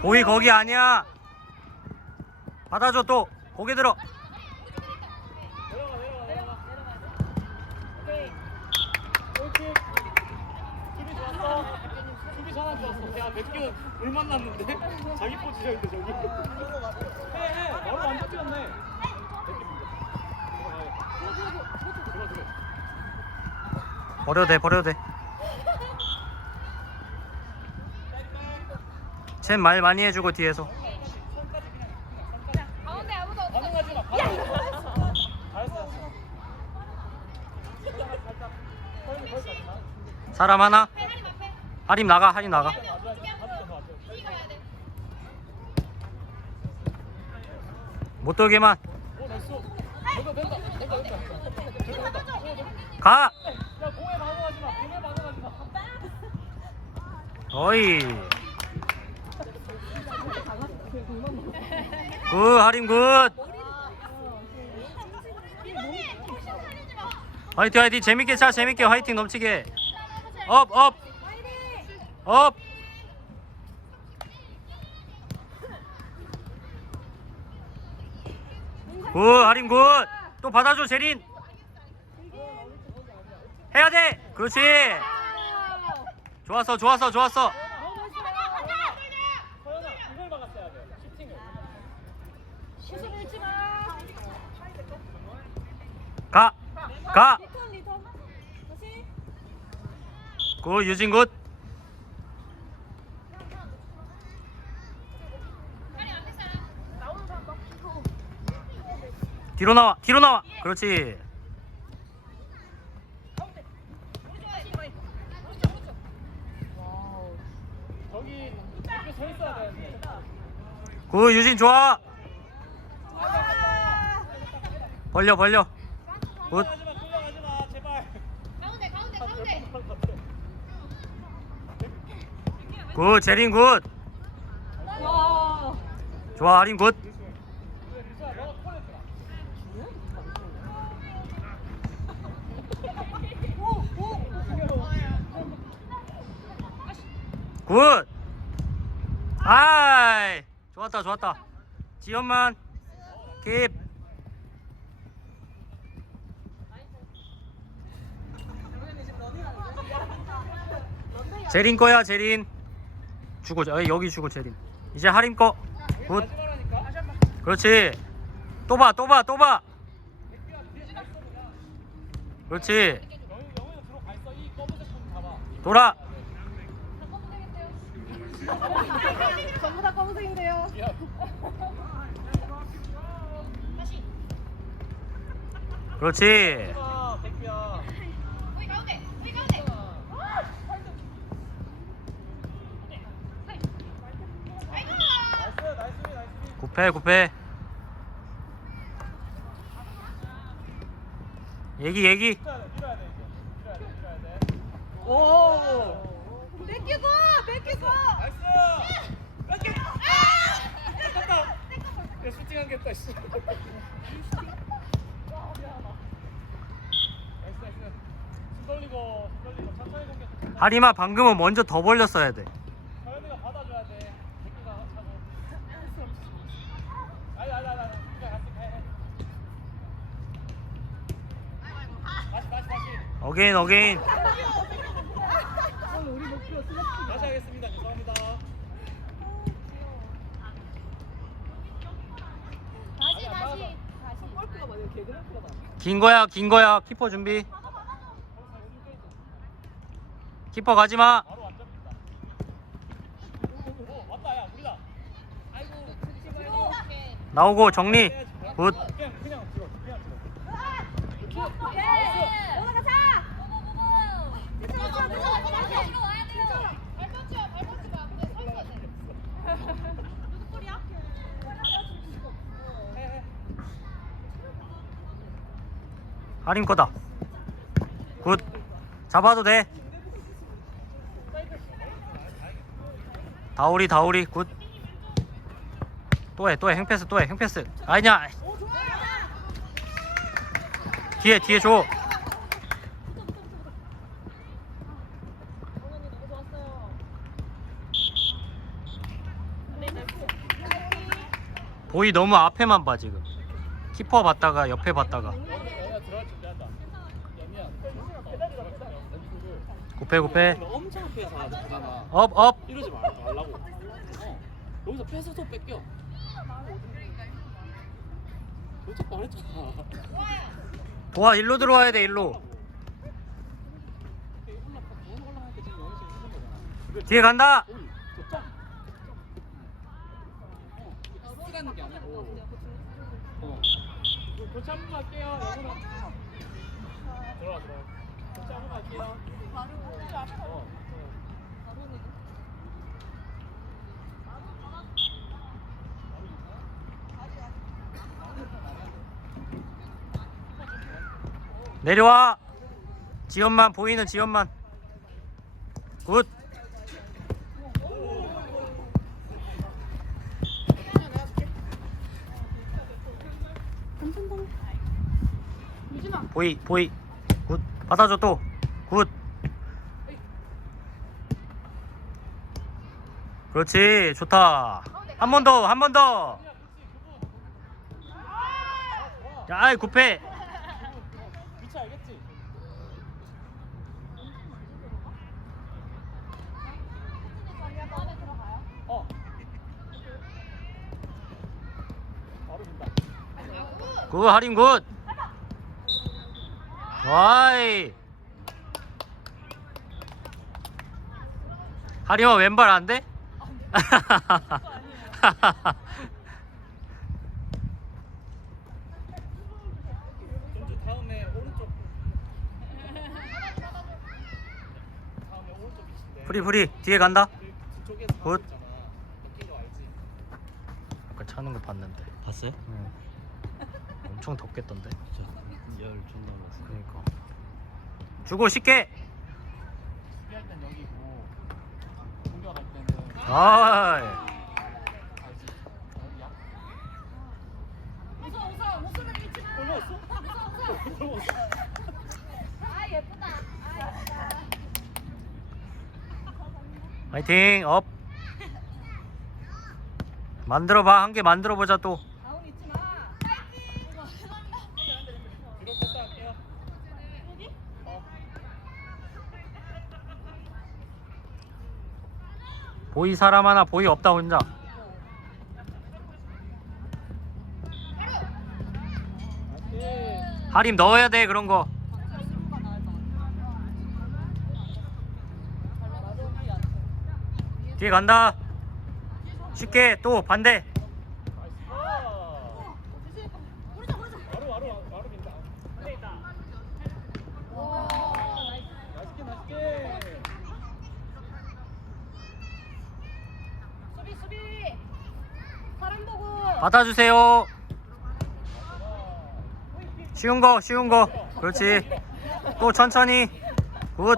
보이 거기 아니야. 받아줘 또 고개 들어. 백규 물 만났는데 자기 포지션인데 저기 해 해 바로 완전 뛰었네 버려도 돼 버려도 돼. 쟨말 많이 해주고 뒤에서. 가운데 아무도 없어. 반응하지 마 반응 잘했어 사람 하나. 하림 앞에. 하림 나가 하림 나가. 돼. 못 돌게만. 오 나이스 된다 된다 된다 된다 된다 가. 야 공에 반응하지 마 공에 반응하지 마 어이. 굿 하림 굿. 화이팅 화이팅 재밌게 차 재밌게 화이팅 넘치게. 업 업. 업. 굿 하림 굿. 또 받아줘 제린. 해야 돼. 그렇지. 좋았어 좋았어 좋았어. 서연아 이걸 막았어야 돼 슈팅을 슛을 잃지 마. 가. 가. 리턴 유진 굿. 뒤로 나와 뒤로 나와. 그렇지. 굿 유진 좋아. 벌려 벌려. 굿. 굿 제린 굿. 와. 좋아 하림 굿. 굿. 아이 좋았다 좋았다. 지연만 킵. 제린 거야 제린. 주고 자- 여기 주고 제린. 이제 하림 거. 굿. 하지 말라니까 그렇지. 또 봐, 또 봐, 또 봐. 그렇지. 돌아. 전부 다 검은색인데요. 야 그렇지. 아 백규야 우리 가운데. 우리 가운데. 아이고. 나이스 굽해, 굽해. 얘기, 얘기. 오. 뺏기고 뺏기고. 나이스 뺏겨 뺏겼다 야 슈팅한 게 했다 씨 하림아, 방금은 먼저 더 벌렸어야 돼. 서현이가 받아줘야 돼 백규가 차고 아니 아니 아니 아니 그냥 같이 해 다시 다시 다시 어게인, 어게인. 긴 거야, 긴 거야. 키퍼 준비. 키퍼 가지 마. 바로 완전 빈다 오 왔다 야 우리다 아이고 오케이. 나오고 정리. 굿냥 들어 그냥 들어 오케이. 올라가자. 됐어 됐어 됐어 됐어. 이거 와야 돼요. 발꿈치야 발꿈치가 근데 서 있어야 돼. 누구 볼이야? 해해 하림 거다. 굿. 잡아도 돼. 다우리, 다우리. 굿. 또 해, 또 해. 행패스, 또 해. 행패스. 아니야. 뒤에, 뒤에 줘. 네, 보이 너무 앞에만 봐 지금 키퍼 봤다가 옆에 봤다가 여기가 들어갈 준비한다. 연미야. 굽해 굽해 엄청 앞에서 하잖아. 업 업 이러지 말, 말라고. 어. 여기서 뺏어서 뺏겨. 도착 말했잖아. 도와 일로 들어와야 돼 일로 지금 거잖아. 뒤에 간다 점. 어, 쓰라는 게 아니고. 어. 교체 한번 할게요. 영훈아. 들어와, 들어와. 교체 한번 할게요. 어. 내려와. 지연만 보이는 지연만. 굿. 보이 보이. 굿. 받아줘 또굿 그렇지 좋다 한 번 더 한 번더 야이 굿패 위치 알겠지? 어. 바로 준다. 굿 하림 굿 와이 하림아 왼발 안 돼? 전주 다음에 오른쪽. 다음에 오른쪽 위치인데. 프리 프리 뒤에 간다 그 뒤쪽에서 하고 굿. 있잖아. 알지? 아까 차는 거 봤는데 봤어요? 응. 엄청 덥겠던데 열 존나 올랐어. 그러니까 주고 쉽게 수비할 땐 여기고 때는 여기야. 웃어 웃어 웃으면 미치마 올라왔어? 올라왔어? 아 예쁘다 아 예쁘다 화이팅 업 만들어봐 한 개 만들어보자 또 다운 잊지 마 뒤로 뺐다 할게요. 어. 보이 사람 하나 보이 없다 혼자? 하림 넣어야 돼 그런 거. 뒤에 간다. 쉽게 또 반대 바로 바로 바로 민다. 근데 있다. 맛있게 맛있게. 수비 수비 사람 보고 받아주세요. 쉬운 거 쉬운 거. 그렇지. 또 천천히. 굿.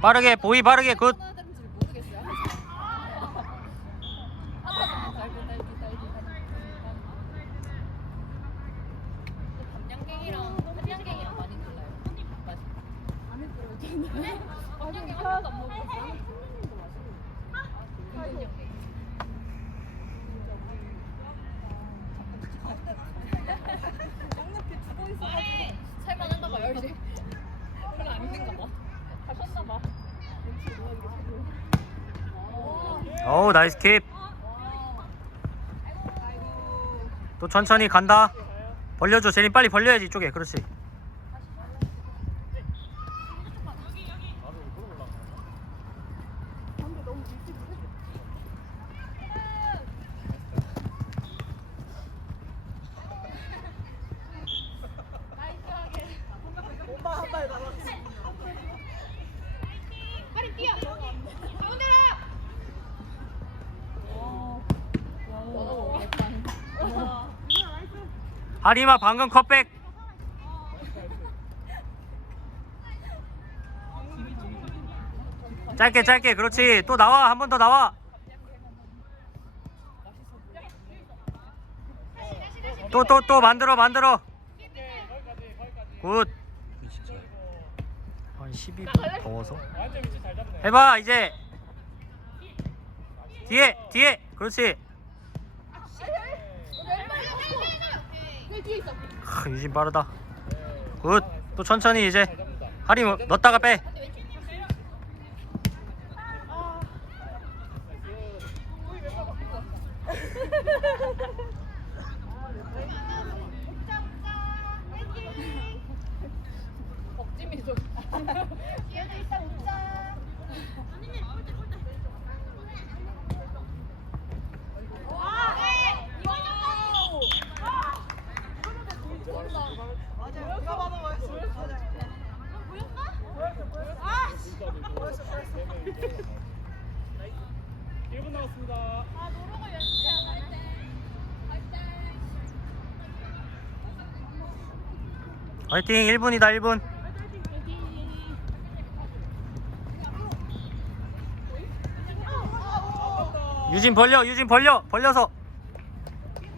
빠르게 보이 빠르게. 굿 밤양갱이랑 한양갱이랑 많이 달라요. 맛이. 안에 들어있잖아요. 밤양갱 하나도 안 먹었어. 나는 천년님도 맛있어. 한 양옆에 죽어 있어가지고 살만 한가 봐요 이제. 별로 안 힘든가 봐. 가셨나 봐. 어우 나이스 킵 또 천천히 간다 벌려줘 제린 빨리 벌려야지 이쪽에 그렇지 빨리 뛰어. 가운데로. 오. 하림아 방금 컷백. 짧게 짧게. 그렇지. 또 나와. 한 번 더 나와. 또또 또 만들어 만들어. 굿. 한 12분 더워서. 해봐 이제. 뒤에 뒤에. 그렇지 내 뒤에 있어. 크, 유진 빠르다. 굿. 또 천천히 이제. 하림 넣었다가 빼 억지미 좀. 얘도 이따 웃자. 와! 이원영! 맞아. 누가 봐도 멋있어. 맞아. 아! 1분 남았습니다. 아, 노로가 연습해야 할 때. 화이팅 1분이다 1분 유진 벌려 유진 벌려 벌려서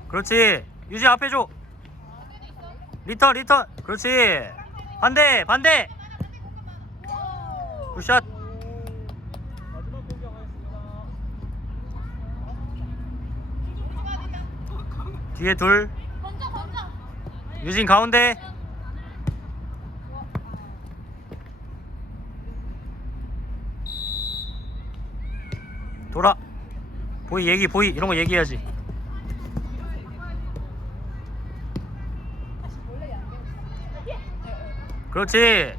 그렇지 유진 앞에 줘 리턴 리턴. 그렇지. 반대 반대. 굿샷. 뒤에 둘. 유진 가운데. 돌아. 보이 얘기 보이. 이런 거 얘기해야지 그렇지